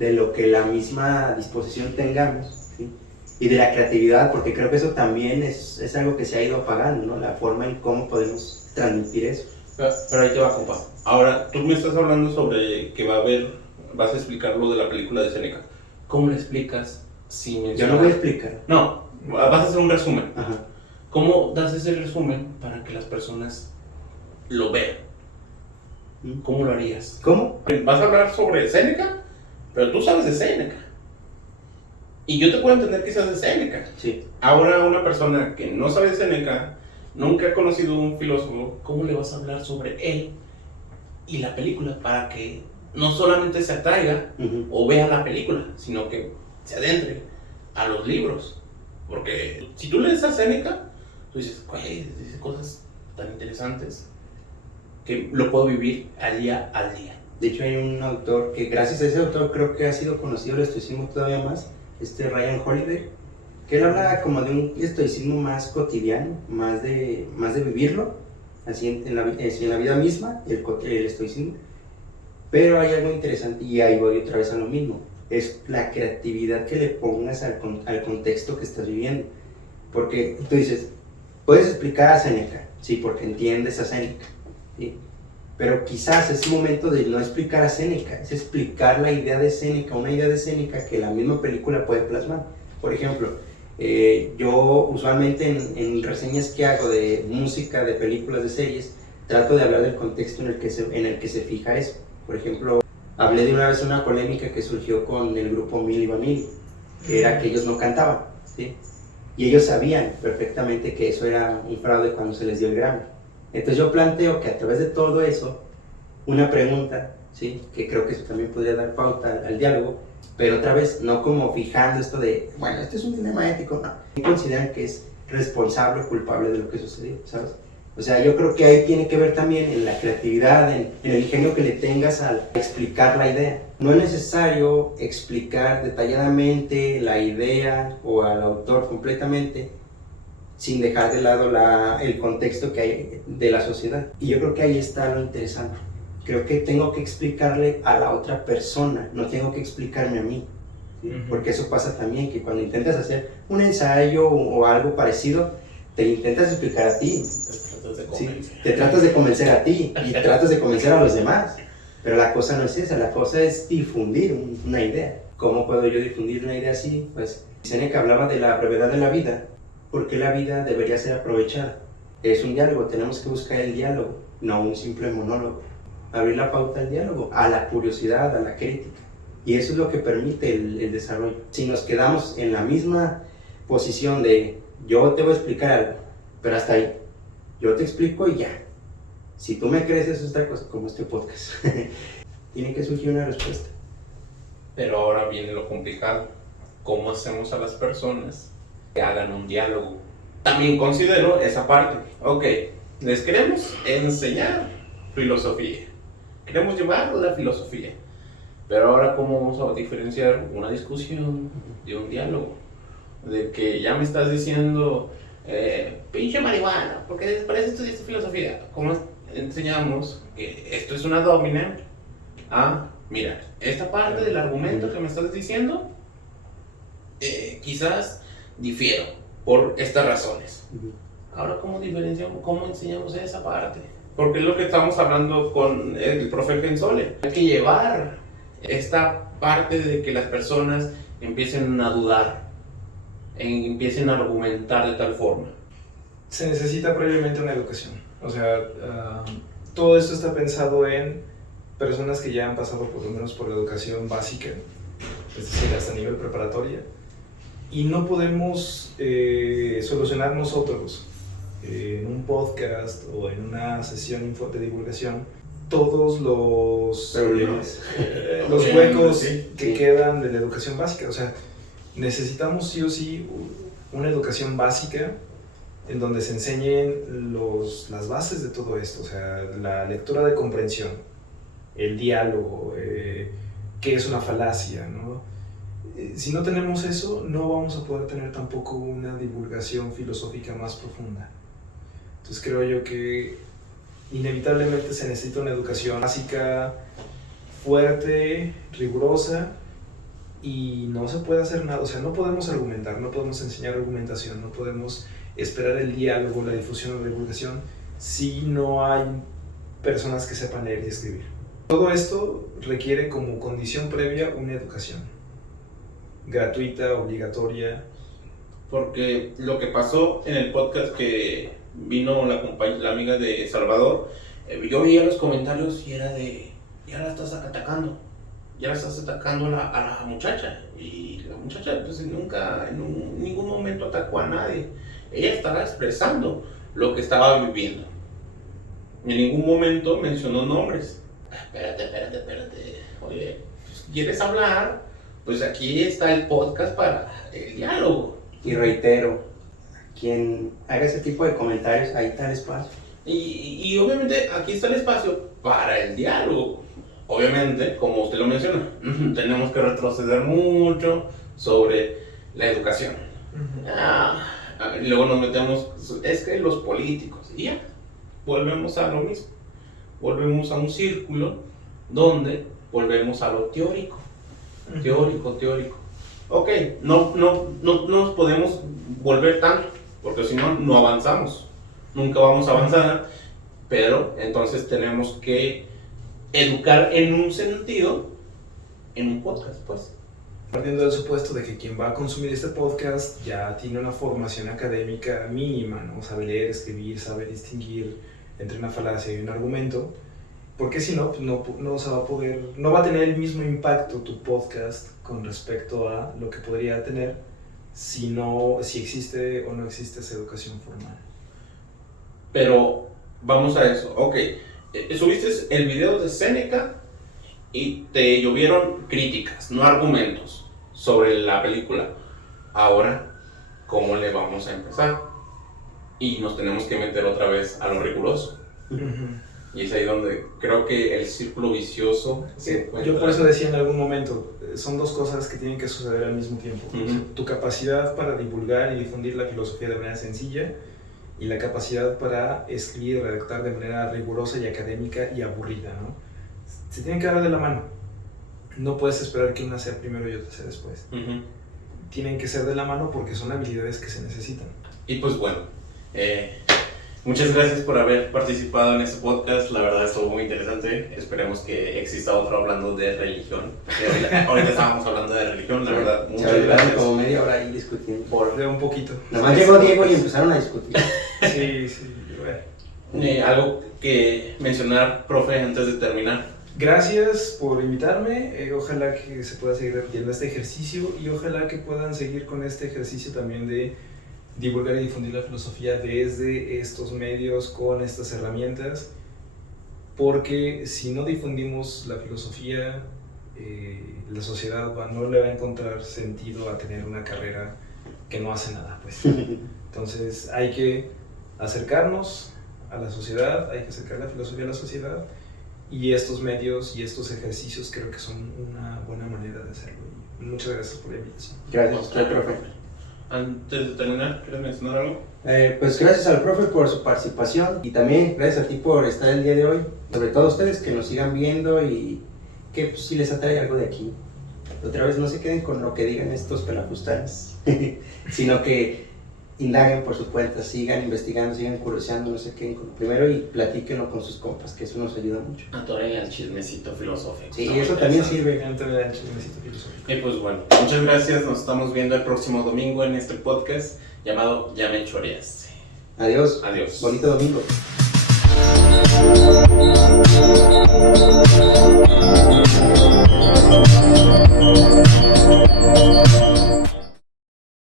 de lo que la misma disposición tengamos, ¿sí? Y de la creatividad, porque creo que eso también es algo que se ha ido apagando, ¿no? La forma en cómo podemos transmitir eso. Pero ahí te va, compa. Ahora, tú me estás hablando sobre que vas a explicar lo de la película de Séneca. ¿Cómo le explicas si mencionas? Yo no voy a explicar. No, vas a hacer un resumen. Ajá. ¿Cómo das ese resumen para que las personas lo vean? ¿Cómo lo harías? ¿Cómo? Vas a hablar sobre Séneca, pero tú sabes de Séneca. Y yo te puedo entender que sabes de Séneca. Sí. Ahora una persona que no sabe de Séneca nunca he conocido un filósofo, ¿cómo le vas a hablar sobre él y la película para que no solamente se atraiga o vea la película, sino que se adentre a los libros? Porque si tú lees a Séneca, tú dices, güey, dice cosas tan interesantes que lo puedo vivir al día al día. De hecho, hay un autor que, gracias a ese autor, creo que ha sido conocido el estoicismo todavía más, Ryan Holiday, que él habla como de un estoicismo más cotidiano, más de vivirlo, así en la vida misma, el estoicismo. Pero hay algo interesante, y ahí voy otra vez a lo mismo, es la creatividad que le pongas al contexto que estás viviendo. Porque tú dices, puedes explicar a Séneca, sí, porque entiendes a Séneca, ¿sí? Pero quizás es momento de no explicar a Séneca, es explicar la idea de Séneca, una idea de Séneca que la misma película puede plasmar. Por ejemplo, yo usualmente en reseñas que hago de música, de películas, de series, trato de hablar del contexto en el que se fija eso. Por ejemplo, hablé de una vez una polémica que surgió con el grupo Milli Vanilli, que era que ellos no cantaban, ¿sí? Y ellos sabían perfectamente que eso era un fraude cuando se les dio el Grammy. Entonces yo planteo que a través de todo eso, una pregunta, ¿sí? Que creo que eso también podría dar pauta al diálogo, pero otra vez no como fijando esto de, bueno, esto es un dilema ético, no. Consideran que es responsable o culpable de lo que sucedió, ¿sabes? O sea, yo creo que ahí tiene que ver también en la creatividad, en el ingenio que le tengas al explicar la idea. No es necesario explicar detalladamente la idea o al autor completamente, sin dejar de lado el contexto que hay de la sociedad. Y yo creo que ahí está lo interesante. Creo que tengo que explicarle a la otra persona, no tengo que explicarme a mí. ¿Sí? Porque eso pasa también, que cuando intentas hacer un ensayo o algo parecido, te intentas explicar a ti. ¿Sí? Te tratas de convencer a ti y tratas de convencer a los demás. Pero la cosa no es esa, la cosa es difundir una idea. ¿Cómo puedo yo difundir una idea así? Pues Séneca hablaba de la brevedad de la vida, porque la vida debería ser aprovechada. Es un diálogo, tenemos que buscar el diálogo, no un simple monólogo. Abrir la pauta al diálogo, a la curiosidad, a la crítica. Y eso es lo que permite el desarrollo. Si nos quedamos en la misma posición de yo te voy a explicar algo, pero hasta ahí, yo te explico y ya. Si tú me crees, eso es otra cosa, como este podcast. Tiene que surgir una respuesta. Pero ahora viene lo complicado. ¿Cómo hacemos a las personas que hagan un diálogo? También considero esa parte. Ok, les queremos enseñar filosofía. Queremos llevar la filosofía. Pero ahora, ¿cómo vamos a diferenciar una discusión de un diálogo? De que ya me estás diciendo, pinche marihuana, porque parece estudiar filosofía. ¿Cómo enseñamos que esto es una domina? Mira, esta parte del argumento que me estás diciendo, quizás difiero por estas razones. Ahora, ¿cómo diferenciamos, cómo enseñamos esa parte? Porque es lo que estamos hablando con el profe Gensole. Hay que llevar esta parte de que las personas empiecen a dudar, empiecen a argumentar de tal forma. Se necesita previamente una educación. O sea, todo esto está pensado en personas que ya han pasado por lo menos por la educación básica, es decir, hasta nivel preparatoria, y no podemos solucionar nosotros en un podcast o en una sesión de divulgación todos los huecos que quedan de la educación básica. O sea, necesitamos sí o sí una educación básica en donde se enseñen las bases de todo esto, o sea, la lectura de comprensión, el diálogo, qué es una falacia, ¿no? Si no tenemos eso, no vamos a poder tener tampoco una divulgación filosófica más profunda. Entonces creo yo que inevitablemente se necesita una educación básica fuerte, rigurosa, y no se puede hacer nada. O sea, no podemos argumentar, no podemos enseñar argumentación, no podemos esperar el diálogo, la difusión o la divulgación si no hay personas que sepan leer y escribir. Todo esto requiere como condición previa una educación gratuita, obligatoria. Porque lo que pasó en el podcast que vino la amiga de Salvador, yo veía los comentarios y era de, ya la estás atacando a la muchacha, y la muchacha pues nunca, en ningún momento atacó a nadie. Ella estaba expresando lo que estaba viviendo. En ningún momento mencionó nombres. Espérate. Oye, ¿quieres hablar? Pues aquí está el podcast para el diálogo. Y reitero, quien haga ese tipo de comentarios, ahí está el espacio. Y obviamente aquí está el espacio para el diálogo. Obviamente, como usted lo menciona, tenemos que retroceder mucho sobre la educación. Luego nos metemos, es que los políticos, y ya, volvemos a lo mismo. Volvemos a un círculo donde volvemos a lo teórico. Teórico. Ok, no nos podemos volver tanto, porque si no, no avanzamos. Nunca vamos a avanzar, pero entonces tenemos que educar en un sentido, en un podcast, pues. Partiendo del supuesto de que quien va a consumir este podcast ya tiene una formación académica mínima, ¿no? Sabe leer, escribir, sabe distinguir entre una falacia y un argumento, porque si no, pues no se va a poder, no va a tener el mismo impacto tu podcast con respecto a lo que podría tener si existe o no existe esa educación formal. Pero vamos a eso, ok, subiste el video de Séneca y te llovieron críticas, no argumentos, sobre la película. Ahora, ¿cómo le vamos a empezar? Y nos tenemos que meter otra vez a lo riguroso. Y es ahí donde creo que el círculo vicioso se encuentra. Yo por eso decía en algún momento, son dos cosas que tienen que suceder al mismo tiempo. O sea, tu capacidad para divulgar y difundir la filosofía de manera sencilla y la capacidad para escribir y redactar de manera rigurosa y académica y aburrida, ¿no? Se tienen que dar de la mano. No puedes esperar que una sea primero y otra sea después. Tienen que ser de la mano porque son habilidades que se necesitan. Y pues bueno, muchas gracias por haber participado en este podcast. La verdad estuvo muy interesante. Esperemos que exista otro hablando de religión. Ahorita estábamos hablando de religión, la verdad. Muchas gracias. Como media hora ahí discutiendo. De un poquito. Nomás llegó Diego y empezaron a discutir. Sí, bueno. Algo que mencionar, profe, antes de terminar. Gracias por invitarme, ojalá que se pueda seguir repitiendo este ejercicio y ojalá que puedan seguir con este ejercicio también de divulgar y difundir la filosofía desde estos medios, con estas herramientas, porque si no difundimos la filosofía, la sociedad no le va a encontrar sentido a tener una carrera que no hace nada, pues. Entonces hay que acercarnos a la sociedad, hay que acercar la filosofía a la sociedad, y estos medios y estos ejercicios creo que son una buena manera de hacerlo. Muchas gracias por la invitación. Gracias a usted, profe. Antes de terminar, ¿quieres mencionar algo? Pues gracias al profe por su participación y también gracias a ti por estar el día de hoy. Sobre todo a ustedes que nos sigan viendo y que pues, si les atrae algo de aquí. Otra vez no se queden con lo que digan estos pelafustanes, sino que indaguen por su cuenta, sigan investigando, sigan curioseando, no se queden con lo primero y platíquenlo con sus compas, que eso nos ayuda mucho. Atoren al chismecito filosófico. Sí, eso también sirve. Y pues bueno, muchas gracias, nos estamos viendo el próximo domingo en este podcast llamado Ya me choreaste. Adiós. Adiós. Bonito domingo.